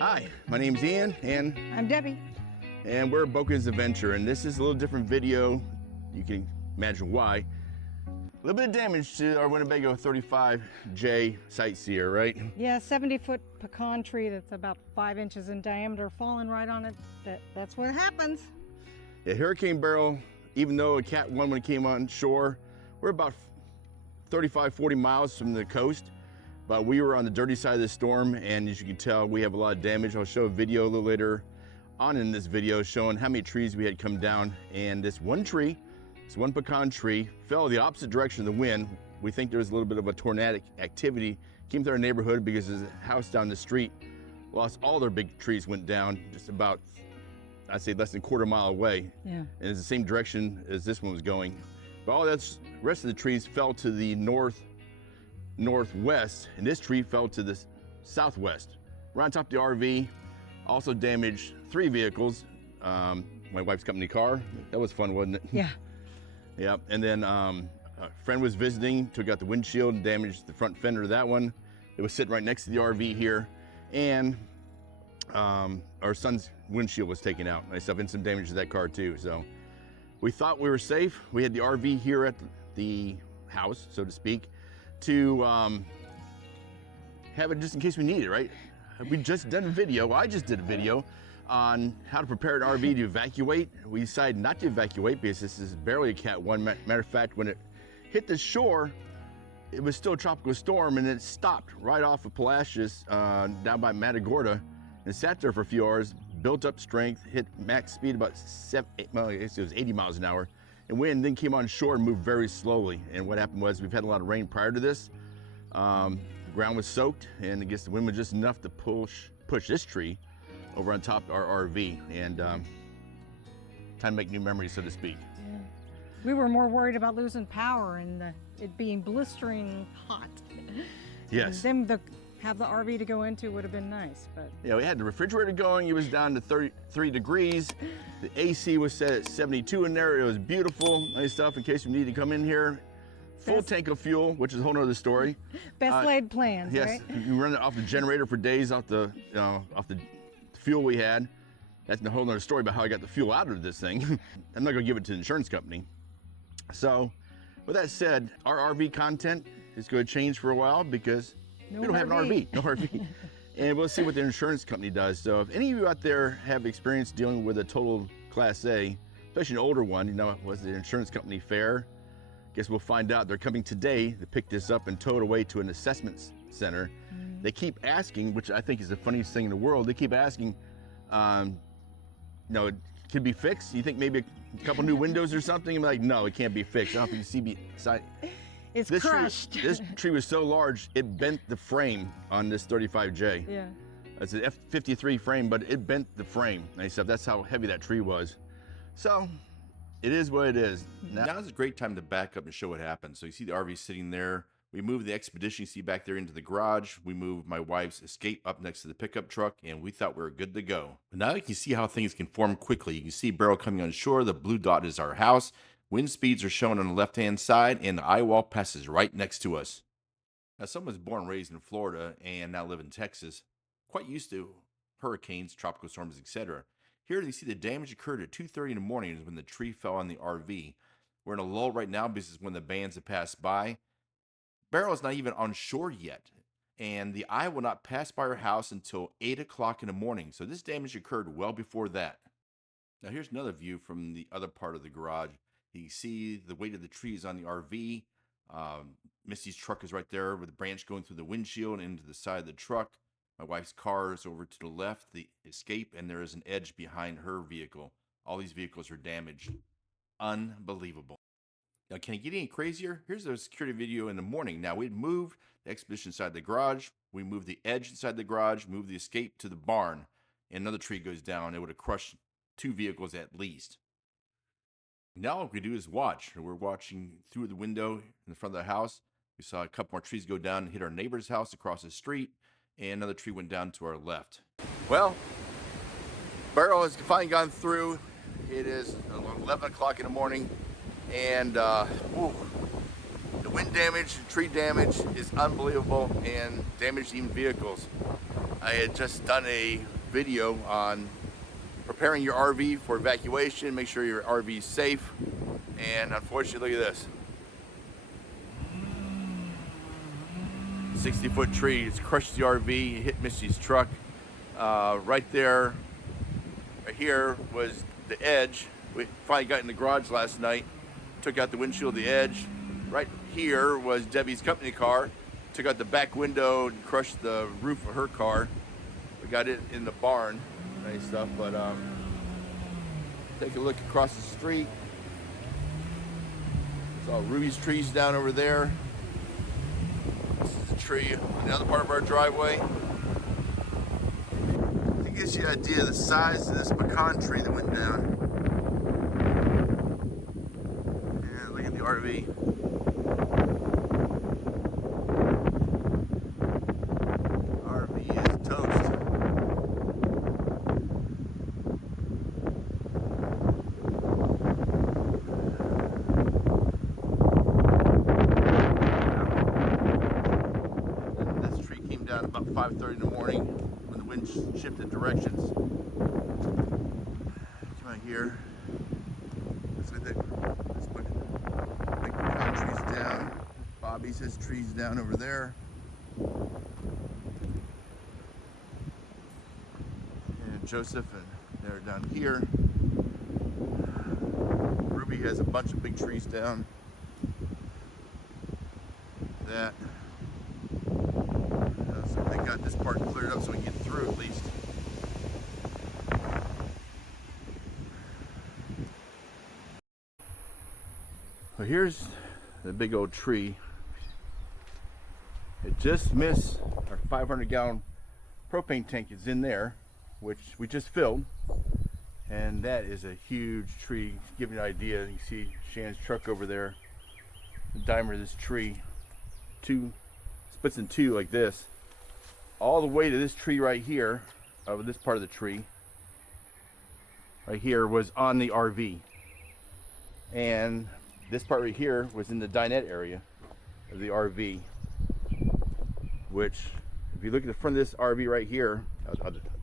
Hi, my name's Ian, and I'm Debbie. we're Boca's Adventure, and this is a little different video. You can imagine why. A little bit of damage to our Winnebago 35J sightseer, right? Yeah, 70-foot pecan tree that's about 5 inches in diameter falling right on it. That's what happens. Yeah, Hurricane Beryl, even though a Cat 1 when it came on shore, we're about 35, 40 miles from the coast, but we were on the dirty side of the storm, and as you can tell, we have a lot of damage. I'll show a video a little later on in this video showing how many trees we had come down, and this one tree, this one pecan tree, fell the opposite direction of the wind. We think there was a little bit of a tornadic activity, came through our neighborhood because there's a house down the street, lost all their big trees, went down just about, I'd say less than a quarter mile away. Yeah. And it's the same direction as this one was going. But all the rest of the trees fell to the northwest, and this tree fell to the southwest. Right on top of the RV, also damaged 3 vehicles. My wife's company car, that was fun, wasn't it? Yeah. Yeah, and then a friend was visiting, took out the windshield and damaged the front fender of that one. It was sitting right next to the RV here, and our son's windshield was taken out. I suffered some damage to that car too. So we thought we were safe. We had the RV here at the house, so to speak, to have it just in case we need it, right? We just done a video, well, I just did a video on how to prepare an RV to evacuate. We decided not to evacuate because this is barely a Cat 1. Matter of fact, when it hit the shore, it was still a tropical storm, and it stopped right off of Palacios down by Matagorda, and sat there for a few hours, built up strength, hit max speed about 80 miles an hour, and wind, then came on shore and moved very slowly. And what happened was we've had a lot of rain prior to this. The ground was soaked, and I guess the wind was just enough to push this tree over on top of our RV, and time to make new memories, so to speak. Yeah. We were more worried about losing power and it being blistering hot. Yes. And then have the RV to go into would have been nice, but. Yeah, we had the refrigerator going. It was down to 33 degrees. The AC was set at 72 in there. It was beautiful, nice stuff in case we need to come in here. Full tank of fuel, which is a whole nother story. Best laid plans, yes, right? You run it off the generator for days off the fuel we had. That's a whole nother story about how I got the fuel out of this thing. I'm not gonna give it to the insurance company. So, with that said, our RV content is gonna change for a while because we don't have an RV, no RV. And we'll see what the insurance company does. So if any of you out there have experience dealing with a total Class A, especially an older one, was the insurance company fair? Guess we'll find out. They're coming today to pick this up and tow it away to an assessment center. They keep asking, which I think is the funniest thing in the world, they keep asking, it could be fixed? You think maybe a couple new windows or something? I'm like, no, it can't be fixed. I don't think you see beside. It's crushed. This tree was so large, it bent the frame on this 35J. Yeah. It's an F53 frame, but it bent the frame and stuff. That's how heavy that tree was. So, it is what it is. Now is a great time to back up and show what happened. So you see the RV sitting there. We moved the Expedition you see back there into the garage. We moved my wife's Escape up next to the pickup truck, and we thought we were good to go. But now you can see how things can form quickly. You can see Beryl coming on shore. The blue dot is our house. Wind speeds are shown on the left-hand side, and the eye wall passes right next to us. Now, someone was born and raised in Florida and now live in Texas, quite used to hurricanes, tropical storms, etc. Here you see the damage occurred at 2:30 in the morning is when the tree fell on the RV. We're in a lull right now because when the bands have passed by. Beryl is not even on shore yet, and the eye will not pass by her house until 8 o'clock in the morning. So this damage occurred well before that. Now here's another view from the other part of the garage. You see the weight of the trees on the RV. Missy's truck is right there with a branch going through the windshield into the side of the truck. My wife's car is over to the left, the Escape, and there is an edge behind her vehicle. All these vehicles are damaged. Unbelievable. Now, can it get any crazier? Here's a security video in the morning. Now, we'd moved the Expedition inside the garage. We moved the edge inside the garage, moved the Escape to the barn, and another tree goes down. It would have crushed 2 vehicles at least. Now all we do is watch. We're watching through the window in the front of the house. We saw a couple more trees go down and hit our neighbor's house across the street, and another tree went down to our left. Well, Beryl has finally gone through. It is 11 o'clock in the morning, and The wind damage, tree damage is unbelievable, and damaged even vehicles. I had just done a video on preparing your RV for evacuation, make sure your RV is safe, and unfortunately, look at this. 60-foot tree, it's crushed the RV, it hit Missy's truck. Right there, right here was the edge. We finally got in the garage last night, took out the windshield, the edge. Right here was Debbie's company car, took out the back window and crushed the roof of her car. We got it in the barn and stuff, but take a look across the street. It's all Ruby's trees down over there. This is a tree on the other part of our driveway. It gives you an idea of the size of this pecan tree that went down. And look at the RV. RV is toast. This tree came down about 5:30 in the morning when the wind shifted directions. Come out here. Let's look at this big pecan trees down. Bobby's has trees down over there. And Joseph and they're down here. Ruby has a bunch of big trees down. That. So they got this part cleared up so we can get through at least. Well, here's the big old tree. It just missed our 500-gallon propane tank is in there, which we just filled. And that is a huge tree. Give you an idea. You see Shannon's truck over there. The diameter of this tree, splits in two like this. All the way to this tree right here, this part of the tree, right here, was on the RV. And this part right here was in the dinette area of the RV, which, if you look at the front of this RV right here,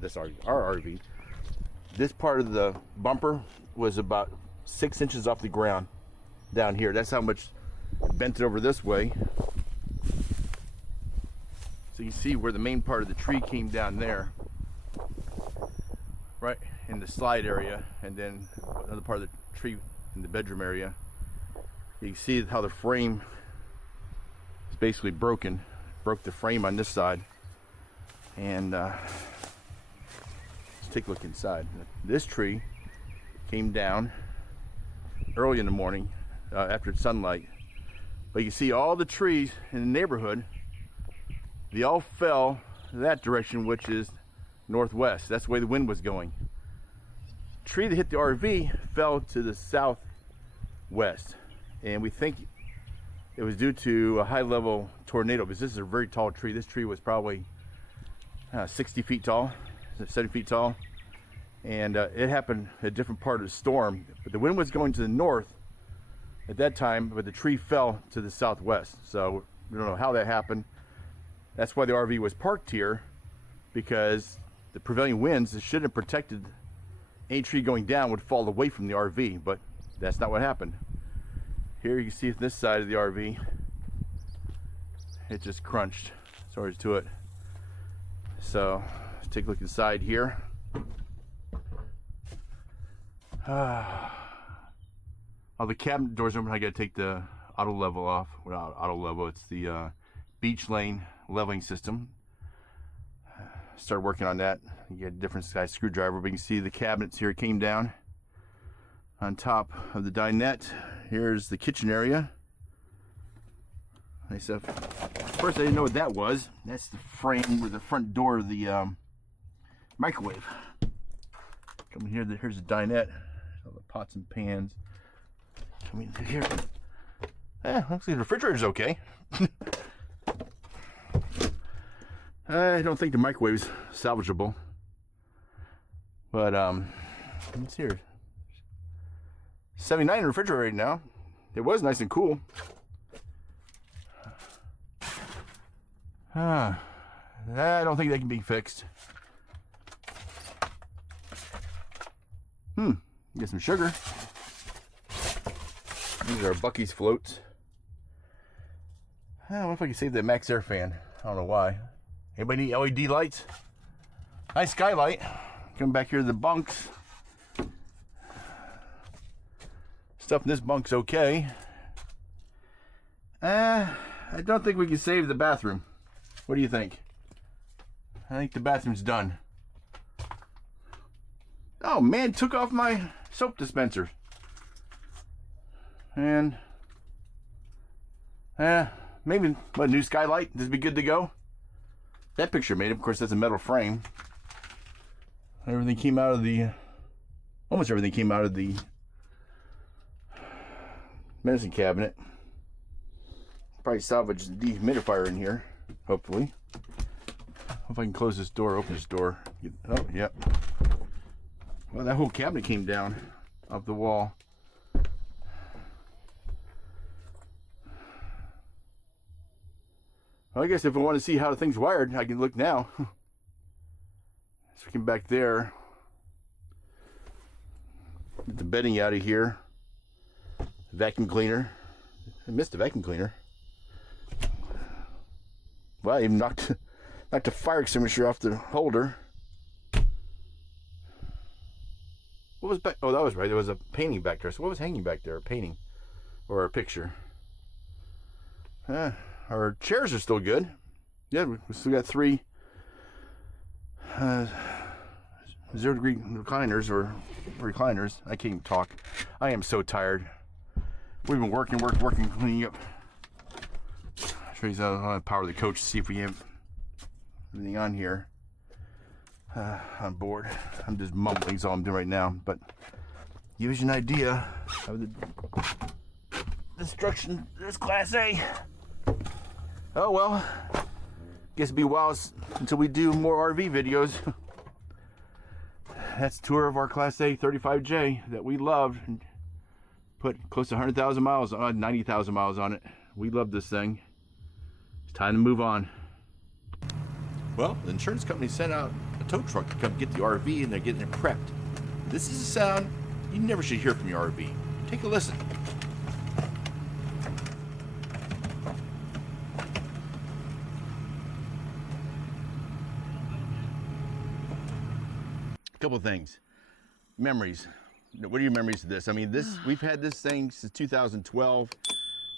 this RV, our RV, this part of the bumper was about 6 inches off the ground down here. That's how much it bent it over this way. So you see where the main part of the tree came down there, right in the slide area, and then another part of the tree in the bedroom area. You can see how the frame is basically broken. Broke the frame on this side. And let's take a look inside. This tree came down early in the morning after sunlight. But you see all the trees in the neighborhood, they all fell that direction, which is northwest. That's the way the wind was going. The tree that hit the RV fell to the southwest. And we think it was due to a high-level tornado, because this is a very tall tree. This tree was probably 60 feet tall, 70 feet tall. And it happened a different part of the storm. But the wind was going to the north at that time, but the tree fell to the southwest. So we don't know how that happened. That's why the RV was parked here, because the prevailing winds that should have protected any tree going down would fall away from the RV, but that's not what happened. Here you can see this side of the RV, it just crunched. Sorry to it. So let's take a look inside here. All the cabinet doors open. I gotta take the auto level off. Well, auto level, it's the beach lane leveling system. Started working on that. You get a different size screwdriver, but you can see the cabinets here came down on top of the dinette. Here's the kitchen area. Nice stuff. First, I didn't know what that was. That's the frame with the front door of the microwave. Coming here, here's the dinette. All the pots and pans. Coming through here. Looks like the refrigerator's okay. I don't think the microwave's salvageable. But let's see here. 79 in the refrigerator right now. It was nice and cool. I don't think they can be fixed. Get some sugar. These are Bucky's floats. I don't know if I can save that Max Air fan. I don't know why. Anybody need LED lights? Nice skylight. Come back here to the bunks. Stuff in this bunk's okay. I don't think we can save the bathroom. What do you think? I think the bathroom's done. Oh man, took off my soap dispenser. And maybe a new skylight. This would be good to go. That picture made it. Of course, that's a metal frame. Everything came out of the, almost everything came out of the medicine cabinet. Probably salvage the dehumidifier in here, hopefully. Hope I can close this door, open this door. Oh, yep. Well, that whole cabinet came down off the wall. Well, I guess if I want to see how the thing's wired, I can look now. Let's come back there. Get the bedding out of here. Vacuum cleaner. I missed the vacuum cleaner. Well, I even knocked the fire extinguisher off the holder. What was back? Oh, that was right. There was a painting back there. So what was hanging back there? A painting or a picture? Our chairs are still good. Yeah, we still got 3 0-degree recliners. I can't even talk. I am so tired. We've been working, cleaning up. Show you how I power the coach, see if we have everything on here. On board. I'm just mumbling, is all I'm doing right now. But gives you an idea of the destruction of this Class A. Oh well. Guess it'll be a while until we do more RV videos. That's a tour of our Class A 35J that we loved and put close to 100,000 miles on, 90,000 miles on it. We love this thing. It's time to move on. Well, the insurance company sent out a tow truck to come get the RV, and they're getting it prepped. This is a sound you never should hear from your RV. Take a listen. A couple of things. Memories. What are your memories of this? I mean, we've had this thing since 2012.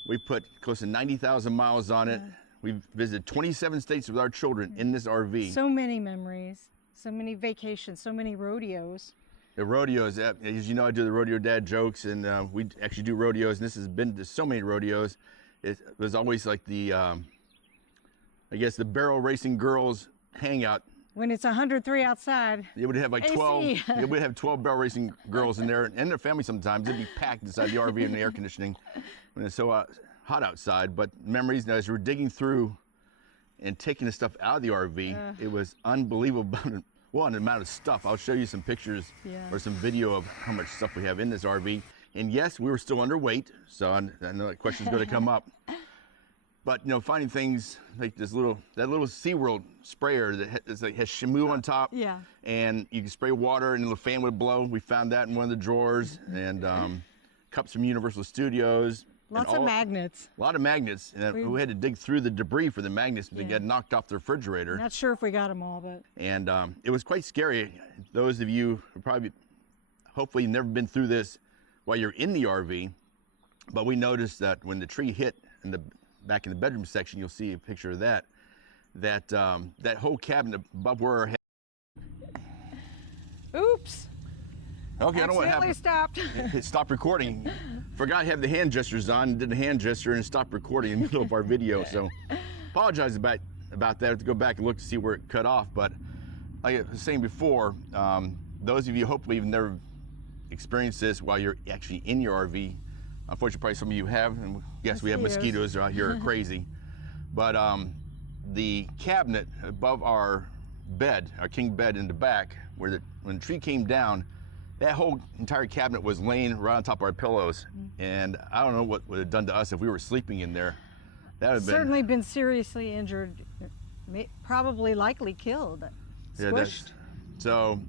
We put close to 90,000 miles on it. We've visited 27 states with our children in this RV. So many memories, so many vacations, so many rodeos. The rodeos, as you know, I do the rodeo dad jokes, and we actually do rodeos, and this has been to so many rodeos. It was always like the, I guess, the barrel racing girls hangout. When it's 103 outside. It would have like 12. It would have 12 barrel racing girls in there, and their family sometimes. It'd be packed inside the RV in the air conditioning when it's so hot outside. But memories, as we're digging through and taking the stuff out of the RV, it was unbelievable. Well, the amount of stuff. I'll show you some pictures or some video of how much stuff we have in this RV. And yes, we were still underweight, so I know that question's going to come up. But you know, finding things like that little SeaWorld sprayer that has Shamu on top, and you can spray water and the fan would blow. We found that in one of the drawers, and cups from Universal Studios. Lots of magnets. A lot of magnets, and we had to dig through the debris for the magnets to get knocked off the refrigerator. Not sure if we got them all, but. And it was quite scary. Those of you who probably, hopefully, never been through this while you're in the RV, but we noticed that when the tree hit back in the bedroom section, you'll see a picture of that whole cabinet above where our head. Oops. Okay, I don't know what happened. Stopped. It stopped recording. Forgot to have the hand gestures on, did a hand gesture and stopped recording in the middle of our video. So apologize about that. I have to go back and look to see where it cut off. But like I was saying before, those of you hopefully have never experienced this while you're actually in your RV. Unfortunately, probably some of you have, and yes, we have mosquitoes out here are crazy. But the cabinet above our bed, our king bed in the back, when the tree came down, that whole entire cabinet was laying right on top of our pillows. And I don't know what would have done to us if we were sleeping in there. That would have certainly been seriously injured probably likely killed. Yeah, Squished. so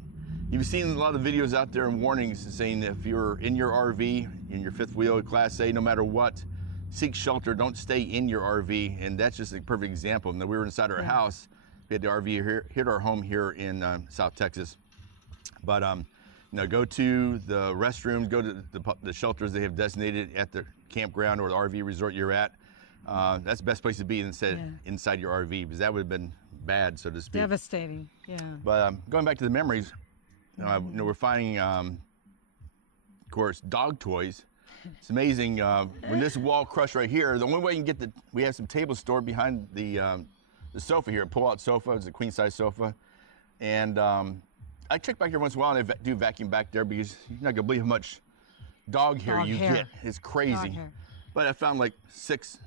you've seen a lot of videos out there and warnings saying if you're in your RV, in your fifth wheel, Class A, no matter what, seek shelter, don't stay in your RV. And that's just a perfect example. Now, we were inside our house. We had the RV here, hit our home here in South Texas. But go to the restrooms, go to the shelters they have designated at the campground or the RV resort you're at. That's the best place to be inside your RV, because that would have been bad, so to speak. Devastating, yeah. But going back to the memories, we're finding, of course, dog toys. It's amazing. When this wall crushed right here, the only way you can get we have some tables stored behind the sofa here, a pull-out sofa. It's a queen-size sofa. And I check back here once in a while, and I do vacuum back there, because you're not gonna believe how much dog hair you get. It's crazy. But I found like 6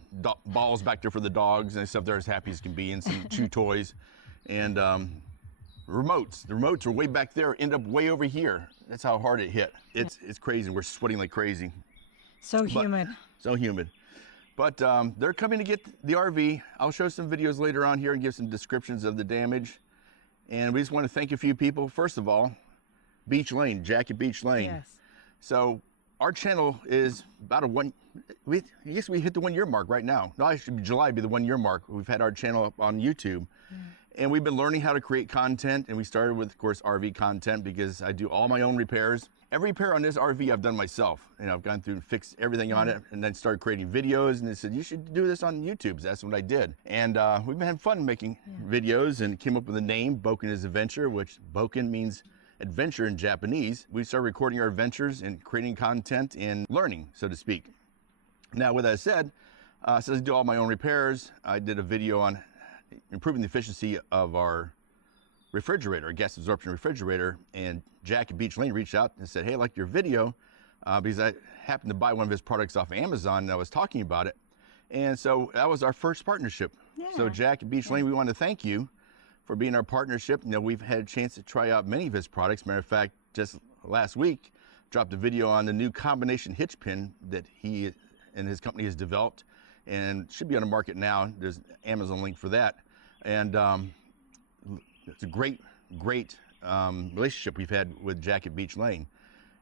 balls back there for the dogs and stuff. They're as happy as can be, and some chew toys. And remotes. The remotes are way back there, end up way over here. That's how hard it hit. It's crazy. We're sweating like crazy. So humid. So humid. But they're coming to get the RV. I'll show some videos later on here and give some descriptions of the damage. And we just want to thank a few people. First of all, Beach Lane, Jack at Beach Lane. Yes. So our channel is about I guess we hit the 1 year mark right now. No, actually July would be the 1 year mark. We've had our channel up on YouTube. And we've been learning how to create content. And we started with, of course, RV content, because I do all my own repairs. Every repair on this RV I've done myself. I've gone through and fixed everything on it, and then started creating videos. And they said, you should do this on YouTube. So that's what I did. And we've been having fun making videos, and came up with a name, Boken is Adventure, which Boken means adventure in Japanese. We started recording our adventures and creating content and learning, so to speak. Now, with that said, since I do all my own repairs, I did a video on improving the efficiency of our refrigerator, a gas absorption refrigerator, and Jack at Beach Lane reached out and said, hey, I like your video, because I happened to buy one of his products off of Amazon, and I was talking about it. And so that was our first partnership. So Jack at Beach Lane, we want to thank you for being our partnership. We've had a chance to try out many of his products. Matter of fact, just last week, dropped a video on the new combination hitch pin that he and his company has developed, and should be on the market now. There's an Amazon link for that. And it's a great relationship we've had with Jack at Beach Lane.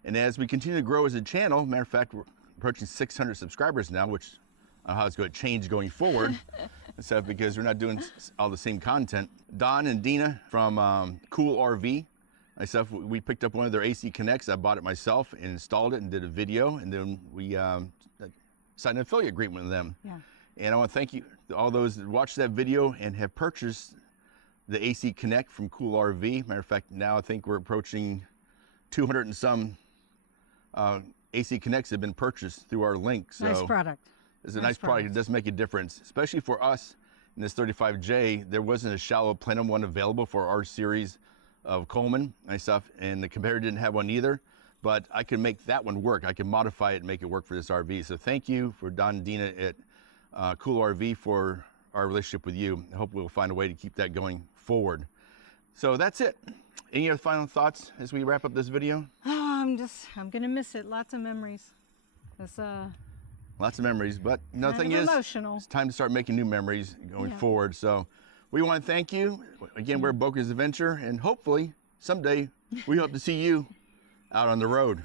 And as we continue to grow as a channel, matter of fact, we're approaching 600 subscribers now, which I don't know how it's going to change going forward. So, because we're not doing all the same content. Don and Dina from Cool RV, myself, we picked up one of their AC Connects. I bought it myself and installed it and did a video, and then we signed an affiliate agreement with them. And I want to thank you, all those that watched that video and have purchased the AC Connect from Cool RV. Matter of fact, now I think we're approaching 200 and some AC Connects have been purchased through our link. So nice product. It's a nice product. It does make a difference, especially for us in this 35J. There wasn't a shallow plenum one available for our series of Coleman and stuff, and the competitor didn't have one either. But I can make that one work. I can modify it and make it work for this RV. So thank you for Don and Dina at Cool RV for our relationship with you. I hope we'll find a way to keep that going forward. So that's it. Any other final thoughts as we wrap up this video? Oh, I'm gonna miss it. Lots of memories. It's Lots of memories, but the thing is, emotional. It's time to start making new memories going forward. So we want to thank you. Again, we're Boken's Adventure, and hopefully someday we hope to see you out on the road.